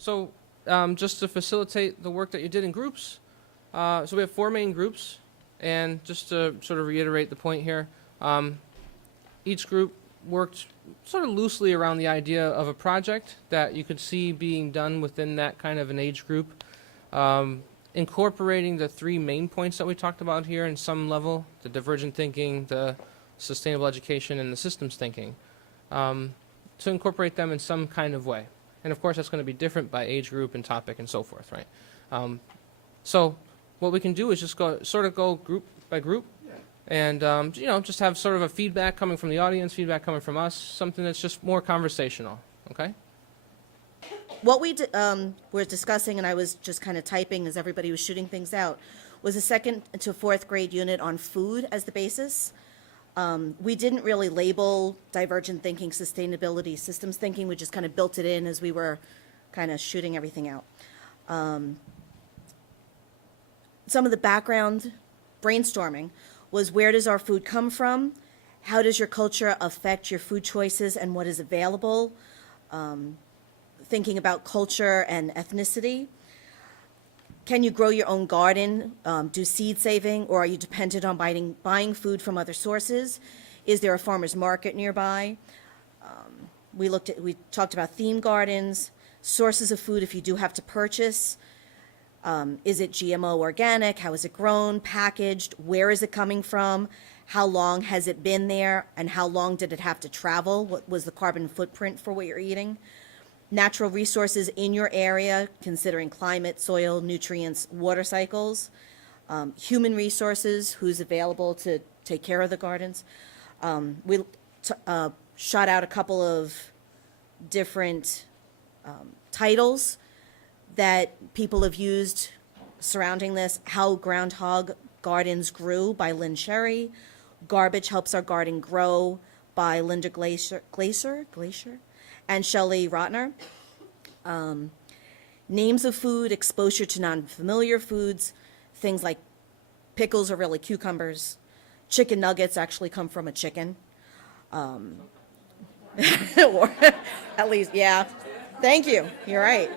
So just to facilitate the work that you did in groups, so we have 4 main groups, and just to sort of reiterate the point here, each group worked sort of loosely around the idea of a project that you could see being done within that kind of an age group, incorporating the 3 main points that we talked about here in some level, the divergent thinking, the sustainable education, and the systems thinking, to incorporate them in some kind of way. And of course, that's going to be different by age group and topic and so forth, right? So what we can do is just go group by group, and just have sort of a feedback coming from the audience, feedback coming from us, something that's just more conversational. Okay? What we were discussing, and I was just kind of typing as everybody was shooting things out, was a 2nd to 4th grade unit on food as the basis. We didn't really label divergent thinking, sustainability, systems thinking. We just kind of built it in as we were kind of shooting everything out. Some of the background brainstorming was, where does our food come from? How does your culture affect your food choices and what is available? Thinking about culture and ethnicity. Can you grow your own garden, do seed saving, or are you dependent on buying food from other sources? Is there a farmer's market nearby? We talked about theme gardens, sources of food if you do have to purchase. Is it GMO organic? How is it grown, packaged? Where is it coming from? How long has it been there? And how long did it have to travel? What was the carbon footprint for what you're eating? Natural resources in your area, considering climate, soil, nutrients, water cycles. Human resources, who's available to take care of the gardens. We shot out a couple of different titles that people have used surrounding this. How Groundhog Gardens Grew by Lynn Sherry. Garbage Helps Our Garden Grow by Linda Glacier, and Shelley Rotner. Names of food, exposure to non-familiar foods, things like pickles are really cucumbers. Chicken nuggets actually come from a chicken. Or at least, yeah. Thank you. You're right.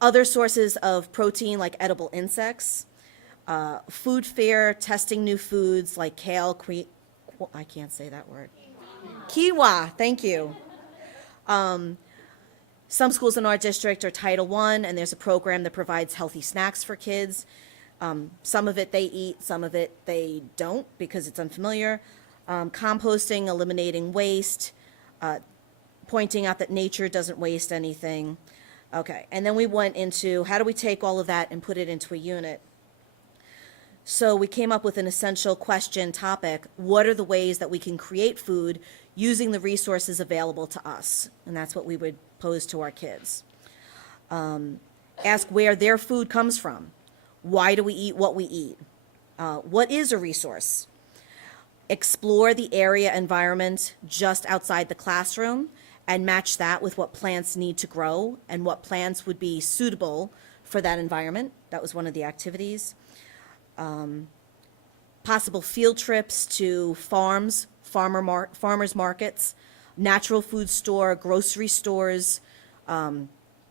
Other sources of protein like edible insects. Food fair, testing new foods like kale, I can't say that word. Quinoa, thank you. Some schools in our district are Title I, and there's a program that provides healthy snacks for kids. Some of it they eat, some of it they don't because it's unfamiliar. Composting, eliminating waste, pointing out that nature doesn't waste anything. Okay, and then we went into how do we take all of that and put it into a unit? So we came up with an essential question topic. What are the ways that we can create food using the resources available to us? And that's what we would pose to our kids. Ask where their food comes from. Why do we eat what we eat? What is a resource? Explore the area environment just outside the classroom and match that with what plants need to grow and what plants would be suitable for that environment. That was one of the activities. Possible field trips to farms, farmers markets, natural food store, grocery stores,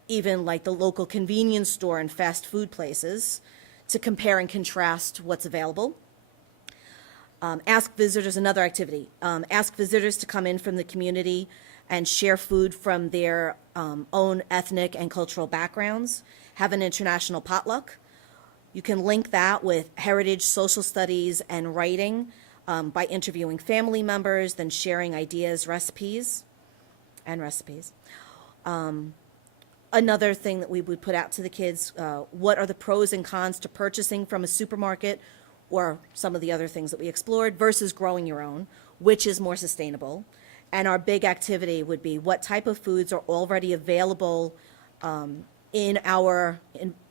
even like the local convenience store and fast food places to compare and contrast what's available. Ask visitors, another activity. Ask visitors to come in from the community and share food from their own ethnic and cultural backgrounds. Have an international potluck. You can link that with heritage, social studies, and writing by interviewing family members, then sharing ideas, recipes. Another thing that we would put out to the kids, what are the pros and cons to purchasing from a supermarket or some of the other things that we explored versus growing your own, which is more sustainable. And our big activity would be what type of foods are already available in our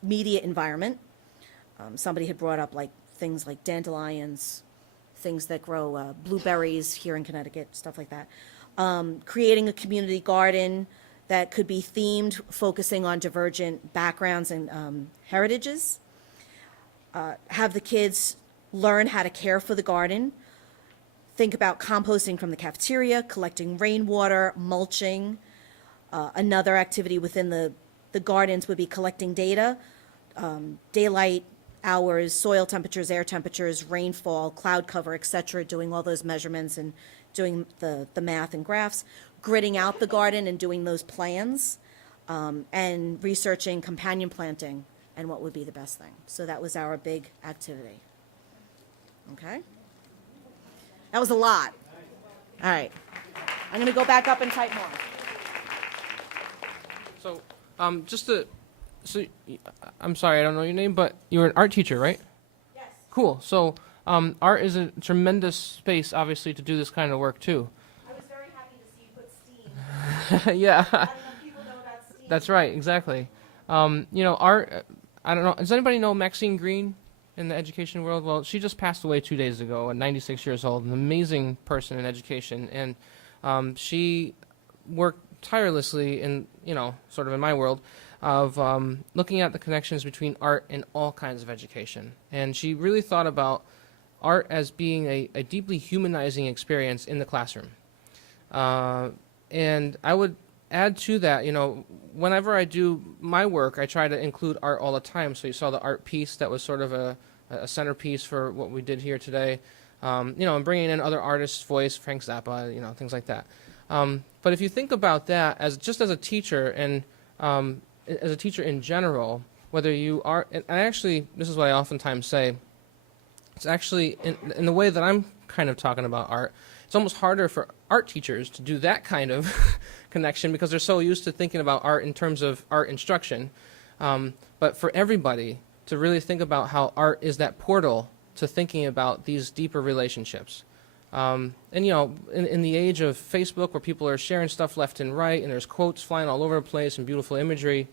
immediate environment. Somebody had brought up like things like dandelions, things that grow blueberries here in Connecticut, stuff like that. Creating a community garden that could be themed, focusing on divergent backgrounds and heritages. Have the kids learn how to care for the garden. think about composting from the cafeteria, collecting rainwater, mulching. Another activity within the gardens would be collecting data, daylight hours, soil temperatures, air temperatures, rainfall, cloud cover, et cetera, doing all those measurements and doing the math and graphs, gridding out the garden and doing those plans, and researching companion planting and what would be the best thing. So that was our big activity. Okay? That was a lot. All right. I'm going to go back up and type more. So, I'm sorry, I don't know your name, but you're an art teacher, right? Yes. Cool. So, art is a tremendous space, obviously, to do this kind of work too. I was very happy to see you put STEAM. Yeah, Not enough people know about STEAM. that's right, exactly. Art. I don't know. Does anybody know Maxine Green in the education world? Well, she just passed away 2 days ago at 96 years old. An amazing person in education, and she worked tirelessly in sort of in my world of looking at the connections between art and all kinds of education. And she really thought about art as being a deeply humanizing experience in the classroom. And I would add to that, whenever I do my work, I try to include art all the time. So you saw the art piece that was sort of a centerpiece for what we did here today. And bringing in other artists' voice, Frank Zappa, things like that. But if you think about that as a teacher and as a teacher in general, whether you are, and actually, this is what I oftentimes say, it's actually, in the way that I'm kind of talking about art, it's almost harder for art teachers to do that kind of connection because they're so used to thinking about art in terms of art instruction. But for everybody to really think about how art is that portal to thinking about these deeper relationships. In the age of Facebook where people are sharing stuff left and right and there's quotes flying all over the place and beautiful imagery,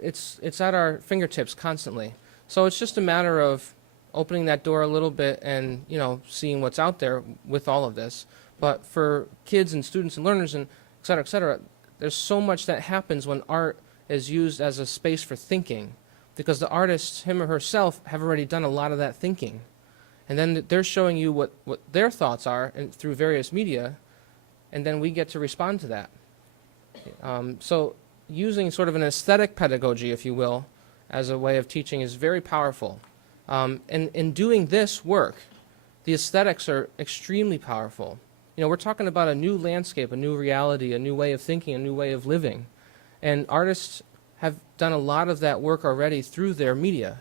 it's at our fingertips constantly. So it's just a matter of opening that door a little bit and, seeing what's out there with all of this. But for kids and students and learners and et cetera, there's so much that happens when art is used as a space for thinking because the artist, him or herself, have already done a lot of that thinking. And then they're showing you what their thoughts are and through various media, and then we get to respond to that. So using sort of an aesthetic pedagogy, if you will, as a way of teaching is very powerful. And in doing this work, the aesthetics are extremely powerful. We're talking about a new landscape, a new reality, a new way of thinking, a new way of living. And artists have done a lot of that work already through their media.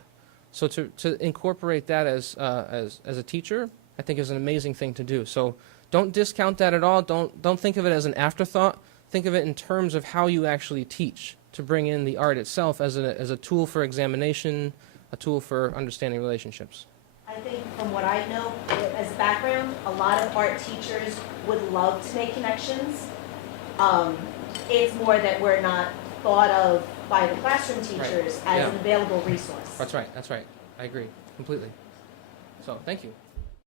So to incorporate that as a teacher, I think is an amazing thing to do. So don't discount that at all. Don't think of it as an afterthought. Think of it in terms of how you actually teach, to bring in the art itself as a tool for examination, a tool for understanding relationships. I think from what I know as a background, a lot of art teachers would love to make connections. It's more that we're not thought of by the classroom teachers as an available resource. That's right. I agree completely. So thank you.